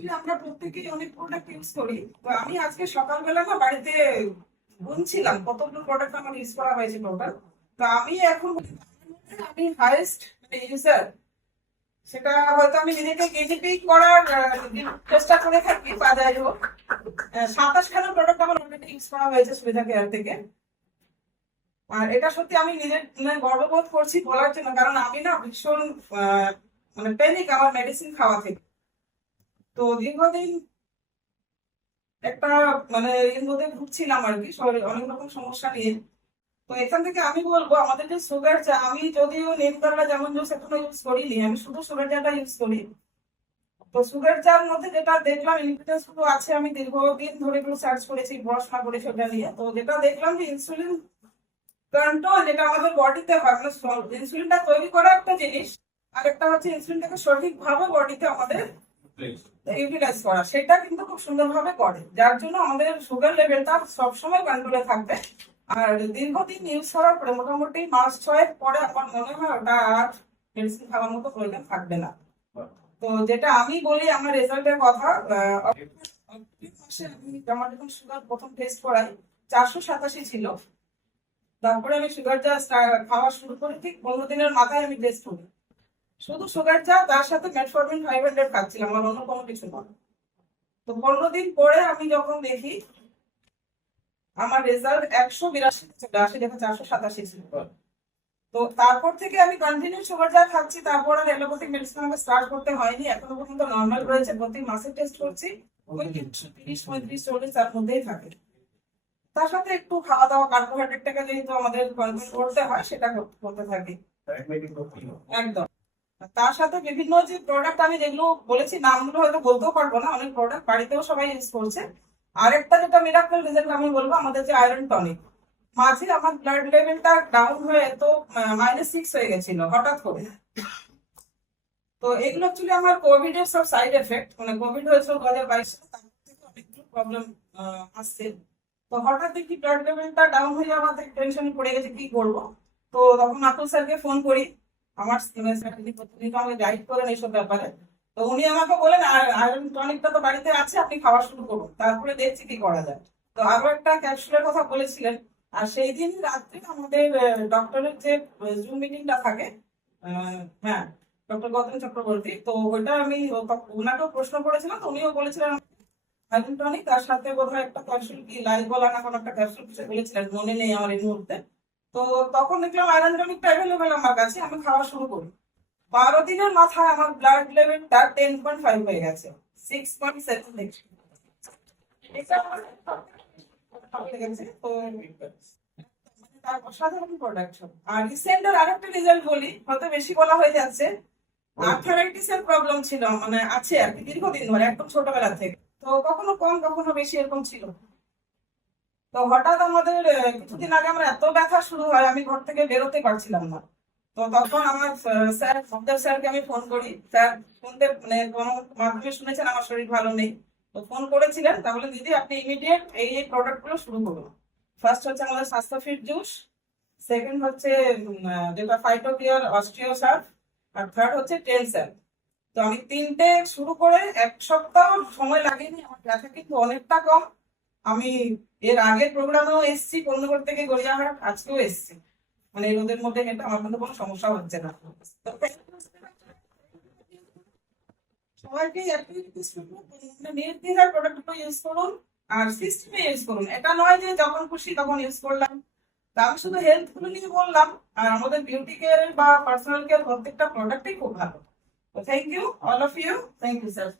Actually আমরা প্রত্যেকেই অনেক প্রোডাক্ট ইউজ করি। তো আমি আজকে সকালবেলা না বাড়িতে গুনছিলাম কতগুলো প্রোডাক্ট আমার ইউজ করা হয়েছে টোটাল। তো আমি এখন আমি হাইয়েস্ট ইউজার, সেটা হয়তো আমি নিজেকে গেজিপি করার চেষ্টা করে থাকি বা যাই হোক 27খানা প্রোডাক্ট আমার অলরেডি ইউজ করা হয়েছে সুবিধা কেয়ার থেকে। আর এটা সত্যি আমি নিজের গর্ববোধ করছি বলার জন্য, কারণ আমি না ভীষণ মানে প্যানিক আমার মেডিসিন খাওয়া থেকে। তো দীর্ঘদিন একটা মানে এর মধ্যে ভুগছিলাম আর কি, শরীরে অনেক রকম সমস্যা নিয়ে। তো এখান থেকে আমি বলবো আমাদের যে সুগার চা, আমি যদিও নেমতলা যেমন জুস এখনো ইউজ করিনি, আমি শুধু সুগার চাটা ইউজ করি। তো সুগার চার মধ্যে যেটা দেখলাম ইনগ্রিডিয়েন্টস গুলো আছে, আমি দীর্ঘদিন ধরে এগুলো সার্চ করেছি, পড়াশোনা করেছি ওটা নিয়ে। তো যেটা দেখলাম যে ইনসুলিন কন্ট্রোল যেটা আমাদের বডিতে হয়, মানে ইনসুলিনটা তৈরি করা একটা জিনিস, আর একটা হচ্ছে ইনসুলিনটাকে সঠিকভাবে বডিতে আমাদের ইউটিলাইজ করা, সেটা কিন্তু খুব সুন্দরভাবে করে, যার জন্য আমাদের সুগার লেভেলটা সবসময় কন্ট্রোলে থাকবে। আর দীর্ঘদিন ইউজ করার পরে মোটামুটি মাস 6 পরে আমার মনে হয় ওটা আর মেডিসিন খাওয়ার মতো প্রয়োজন থাকবে না। তো যেটা আমি বলি আমার রেজাল্টের কথা, মাসে আমি আমার যখন সুগার প্রথম টেস্ট করাই 487 ছিল। তারপরে আমি সুগার চা খাওয়া শুরু করি, ঠিক 15 দিনের মাথায় আমি টেস্ট করি শুধু সুগার চা, তার সাথে মেটফরমিন 500 খাচ্ছিলাম, আমার অন্য কোনো কিছু নয়। তো 15 দিন পরে আমি যখন দেখি আমার রেজাল্ট 182 দেখে 487 ছিল। তো তারপর থেকে আমি কন্টিনিউ সুগার চা খাচ্ছি, তারপর আর অ্যালোপ্যাথিক মেডিসিন আমাকে স্টার্ট করতে হয়নি, এখনো পর্যন্ত নর্মাল রয়েছে, প্রতি মাসে টেস্ট করছি ওই 30, 35, 40 তার মধ্যেই থাকে। তার সাথে একটু খাওয়া দাওয়া কার্বোহাইড্রেটটাকে যেহেতু আমাদের কন্ট্রোল করতে হয় সেটা করতে থাকি একদম। তার সাথে বিভিন্ন যে প্রোডাক্ট আমি যেগুলো বলেছি নামগুলো হয়তো বলতেও পারবো না, অনেক প্রোডাক্ট বাড়িতেও সবাই ইউজ করছে। আরেকটা যেটা মিরাকল রেজাল্ট আমি বলবো, আমাদের যে আয়রন টনিক, মাঝে আমার ব্লাড লেভেলটা ডাউন হয়ে তো -6 হয়ে গেছিল হঠাৎ করে। তো এগুলো অ্যাকচুয়ালি আমার কোভিড এর সব সাইড এফেক্ট, মানে কোভিড হয়েছিল 2022 সালে, তারপর থেকে অনেকগুলো প্রবলেম আসছে। তো হঠাৎ দেখি ব্লাড লেভেলটা ডাউন হয়ে যাওয়া থেকে টেনশনে পড়ে গেছে কি করবো। তো তখন আতুল স্যারকে ফোন করি, আমার স্যার তিনি প্রতিনিয়ত আমাকে গাইড করেন এইসব ব্যাপারে। তো উনি আমাকে বলেন আয়রন টনিকটা তো বাড়িতে আছে, আপনি খাওয়া শুরু করুন, তারপরে দেখছি কি করা যায়। তো আরো একটা ক্যাপসুলের কথা বলেছিলেন। আর সেই দিন রাত্রে আমাদের ডক্টরের যে জুম মিটিংটা থাকে, হ্যাঁ, ডক্টর গৌতম চক্রবর্তী, তো ওইটা আমি ওনাকেও প্রশ্ন করেছিলাম, তো উনিও বলেছিলেন আয়রন টনিক, তার সাথে বোধহয় একটা ক্যাপসুল কি লাইগোলা না কোনো একটা ক্যাপসুল কিছু বলেছিলেন, মনে নেই আমার এই মুহূর্তে। তো তখন দেখলাম আয়রন টনিকটা অ্যাভেলেবেল আমার কাছে, আমি খাওয়া শুরু করি। 12 দিনের মাথায় আমার ব্লাড লেভেলটা 10.5 হয়ে গেছে, 6.7 দেখছি। এটা আমার ভালো লেগেছে। তো তার অসাধারণ প্রোডাক্ট। আর রিসেন্টের আরেকটা রেজাল্ট বলি, হয়তো বেশি বলা হয়ে যাচ্ছে। আর্থারাইটিস এর প্রবলেম ছিল, মানে আছে আর কি দীর্ঘদিন ধরে, একদম ছোটবেলা থেকে। তো কখনো কম কখনো বেশি এরকম ছিল। তো হঠাৎ আমাদের কিছুদিন আগে আমার এত ব্যথা শুরু হয়, আমি ঘর থেকে বেরোতে পারছিলাম না। তো তখন আমার স্যার সন্দেব স্যারকে আমি ফোন করি, স্যার শুনতে মানে কোনো মাধ্যমে শুনেছেন আমার শরীর ভালো নেই, তো ফোন করেছিলেন, তাহলে দিদি আপনি ইমিডিয়েট এই এই প্রোডাক্ট গুলো শুরু করুন। ফার্স্ট হচ্ছে আমাদের স্বাস্থ্যফিট জুস, সেকেন্ড হচ্ছে যেটা ফাইটোপিওর অস্ট্রিওসার্ভ, আর থার্ড হচ্ছে টেনসেল। তো আমি তিনটে শুরু করে 1 সপ্তাহ সময় লাগেনি, আমার ব্যথা কিন্তু অনেকটা কম। আমি এর আগের প্রোগ্রামেও এসেছি পণ্যগড় থেকে গড়িয়াহাট, আজকেও এসেছি, মানে রোদের মধ্যে হেঁটে আমার কিন্তু কোনো সমস্যা হচ্ছে না। সবাইকে নির্দ্বিধায় প্রোডাক্টগুলো ইউজ করুন, আর সিস্টেমে ইউজ করুন। এটা নয় যে যখন খুশি তখন ইউজ করলাম। তা আমি শুধু হেলথ গুলো নিয়ে বললাম, আর আমাদের বিউটি কেয়ার বা পার্সোনাল কেয়ার প্রত্যেকটা প্রোডাক্টই খুব ভালো। Thank you all of you, thank you sir.